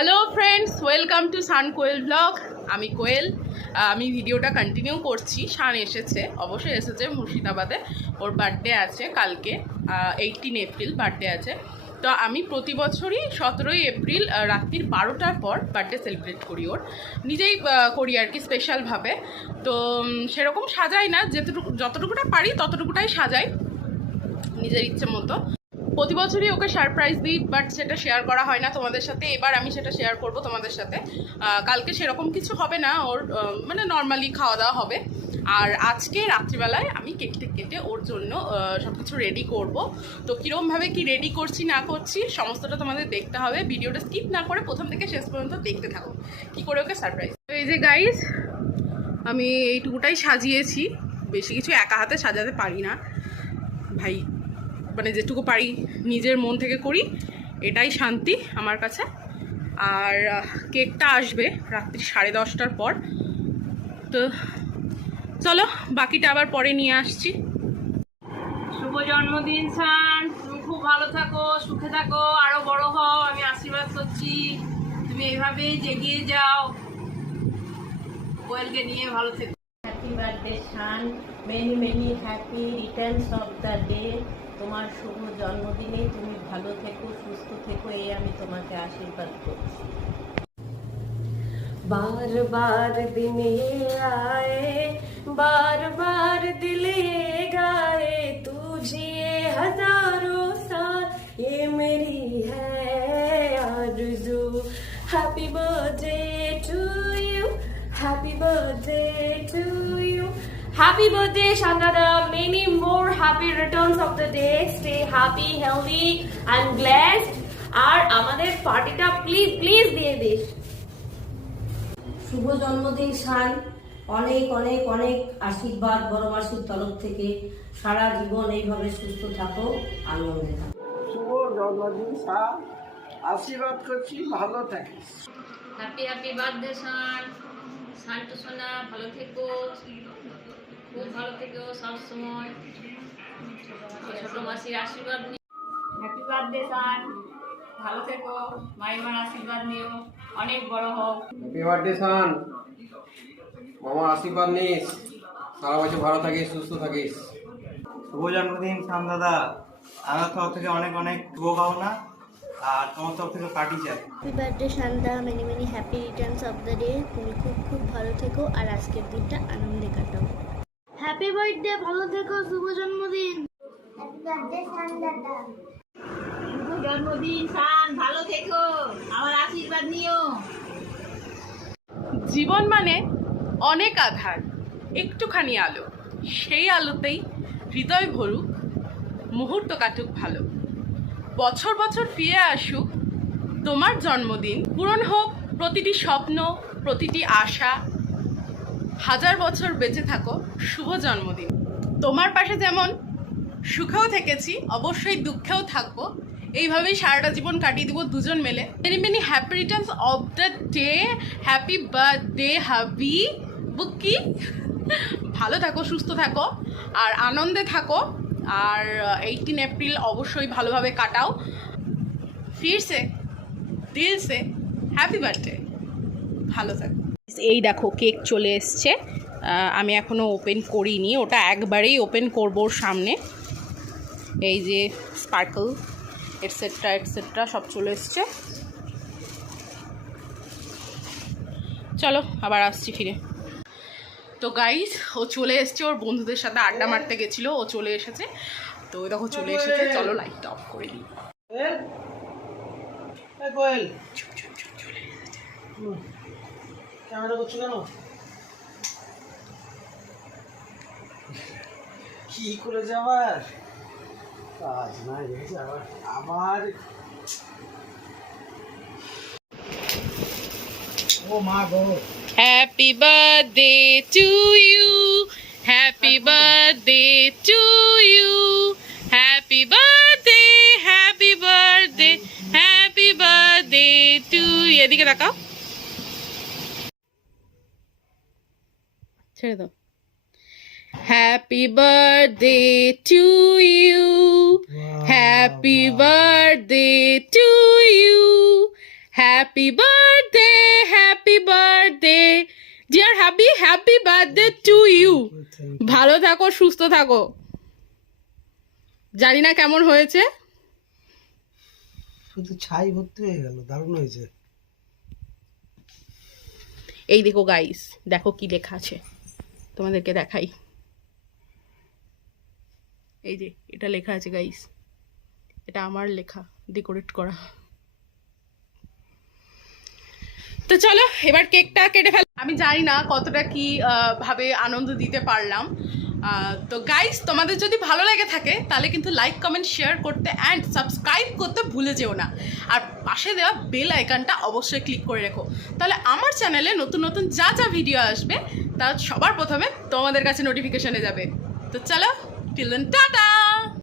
Hello friends, welcome to Shaan Koyel blog. আমি কোয়েল। আমি ভিডিওটা কন্টিনিউ করছি। শান এসেছে, অবশ্যই এসেছে মুর্শিদাবাদে। ওর বার্থডে আছে কালকে, 18 এপ্রিল বার্থডে আছে। তো আমি প্রতি বছরই 17ই এপ্রিল রাত্রির 12টার পর বার্থডে সেলিব্রেট করি। ওর নিজেই করি আর কি, স্পেশালভাবে। তো সেরকম সাজাই না, যতটুকুটা পারি ততটুকুটাই সাজাই নিজের ইচ্ছে মতো। প্রতি বছরই ওকে সারপ্রাইজ দিই, বাট সেটা শেয়ার করা হয় না তোমাদের সাথে। এবার আমি সেটা শেয়ার করব তোমাদের সাথে। কালকে সেরকম কিছু হবে না, ওর মানে নর্মালি খাওয়া দাওয়া হবে। আর আজকে রাত্রিবেলায় আমি কেকটা কেটে ওর জন্য সব কিছু রেডি করব। তো কীরকমভাবে কি রেডি করছি না করছি সমস্তটা তোমাদের দেখতে হবে। ভিডিওটা স্কিপ না করে প্রথম থেকে শেষ পর্যন্ত দেখতে থাকো কী করে ওকে সারপ্রাইজ। তো এই যে গাইজ, আমি এইটুকুটাই সাজিয়েছি, বেশি কিছু একা হাতে সাজাতে পারি না ভাই। মানে যেটুকু পারি নিজের মন থেকে করি, এটাই শান্তি আমার কাছে। আর কেকটা আসবে রাত্রি 10:30টার পর। তো চলো বাকিটা আবার পরে নিয়ে আসছি। শুভ জন্মদিন শান, তুমি খুব ভালো থাকো, সুখে থাকো, আরো বড় হও, আমি আশীর্বাদ করছি। তুমি এইভাবেই জেগিয়ে যাও, কোয়েলকে নিয়ে ভালো থেকো। Happy birthday Shaan, many many happy returns of the day. তোমার শুভ জন্মদিনে তুমি ভালো থেকো, সুস্থ থেকো, এই আমি তোমাকে আশীর্বাদ করছি। बार बार दिन ये आए, बार बार दिल ये गाए, तू जिए हजारों साल, ये मेरी है आरज़ू। Happy birthday to you, happy birthday to you, happy birthday शानदादा, many more happy returns of the day, stay happy, healthy and blessed। আর আমাদের পার্টিটা প্লিজ প্লিজ দিয়ে দিস। শুভ জন্মদিন শান, অনেক অনেক অনেক আশীর্বাদ বড় মাসির তরফ থেকে। সারা জীবন এইভাবে সুস্থ থাকো, আনন্দে থাকো। শুভ জন্মদিন শান, আশীর্বাদ করছি, ভালো থাকিস। হ্যাপি হ্যাপি বার্থডে শান, শান্টু সোনা ভালো থেকো, খুব ভালো থেকো সবসময়, ছোট মাসির আশীর্বাদ নিও। হ্যাপি বার্থডে শান, ভালো থেকো, মাইমার আশীর্বাদ নিও, অনেক বড় হোক। হ্যাপি বার্থডে শান, মামার আশীর্বাদ নিস, সারা বছর ভালো থাকিস, সুস্থ থাকিস। শুভ জন্মদিন শান দাদা, আমার তরফ থেকে অনেক অনেক শুভকামনা, আর তোমার তরফ থেকে পার্টি চাই। Happy birthday Shanta, many many happy returns of the day. তুমি খুব খুব ভালো থেকো আর আজকের দিনটা আনন্দে কাটাও। হ্যাপি বার্থডে, ভালো থেকো, শুভ জন্মদিন। Happy birthday Shanta. শুভ জন্মদিন শান, ভালো থেকো, আমার আশীর্বাদ নিও। জীবন মানে অনেক আধার, একটুখানি আলো, সেই আলোতেই হৃদয় ভরুক, মুহূর্ত কাটুক ভালো। বছর বছর ফিরে আসুক তোমার জন্মদিন, পূরণ হোক প্রতিটি স্বপ্ন, প্রতিটি আশা। হাজার বছর বেঁচে থাকো, শুভ জন্মদিন। তোমার পাশে যেমন সুখেও থেকেছি, অবশ্যই দুঃখেও থাকবো। এইভাবেই সারাটা জীবন কাটিয়ে দিব দুজন মিলে। Many many happy returns of the day, happy birthday হাবি বুকি। ভালো থাকো, সুস্থ থাকো আর আনন্দে থাকো। আর 18 এপ্রিল অবশ্যই ভালোভাবে কাটাও। ফিরসে দিল সে হ্যাপি বার্থডে, ভালো থাকো। এই দেখো কেক চলে এসছে, আমি এখনও ওপেন করিনি, ওটা একবারেই ওপেন করবো ওর সামনে। এই যে স্পার্কল এটসেট্রা এটসেট্রা সব চলে এসছে। চলো আবার আসছি ফিরে। তো গাইস, ও চলে এসছে, ওর বন্ধুদের সাথে আড্ডা মারতে গেছিলো, ও চলে এসেছে। তো ওই দেখো চলে এসেছে, চলো লাইটটা অফ করে দিই। কোয়েল, ক্যামেরা করছো কেন? কি করেছে আবার? কাজ নাই আবার আবার। ও মা গো। Happy birthday to you, happy birthday to you, happy birthday, happy birthday, happy birthday to. এদিকে তাকাও, ছেড়ে দাও। Happy birthday to you, happy birthday to you, happy birthday dear happy birthday to you. ভালো থাকো, সুস্থ থাকো। জানি না কেমন হয়েছে, শুধু ছাই ভর্তি হয়ে গেল, দারুণ হয়েছে। এই দেখো গাইস, দেখো কি লেখা আছে, তোমাদেরকে দেখাই। এই যে এটা লেখা আছে গাইস, এটা আমার লেখা, ডেকোরেট করা। তো চলো এবার কেকটা কেটে ফেল। আমি জানি না কতটা কি ভাবে আনন্দ দিতে পারলাম। তো গাইস, তোমাদের যদি ভালো লেগে থাকে তাহলে কিন্তু লাইক কমেন্ট শেয়ার করতে অ্যান্ড সাবস্ক্রাইব করতে ভুলে যেও না। আর পাশে দেওয়া বেল আইকনটা অবশ্যই ক্লিক করে রেখো, তাহলে আমার চ্যানেলে নতুন নতুন যা যা ভিডিও আসবে তা সবার প্রথমে তোমাদের কাছে নোটিফিকেশনে যাবে। তো চলো, টিল দেন টাটা।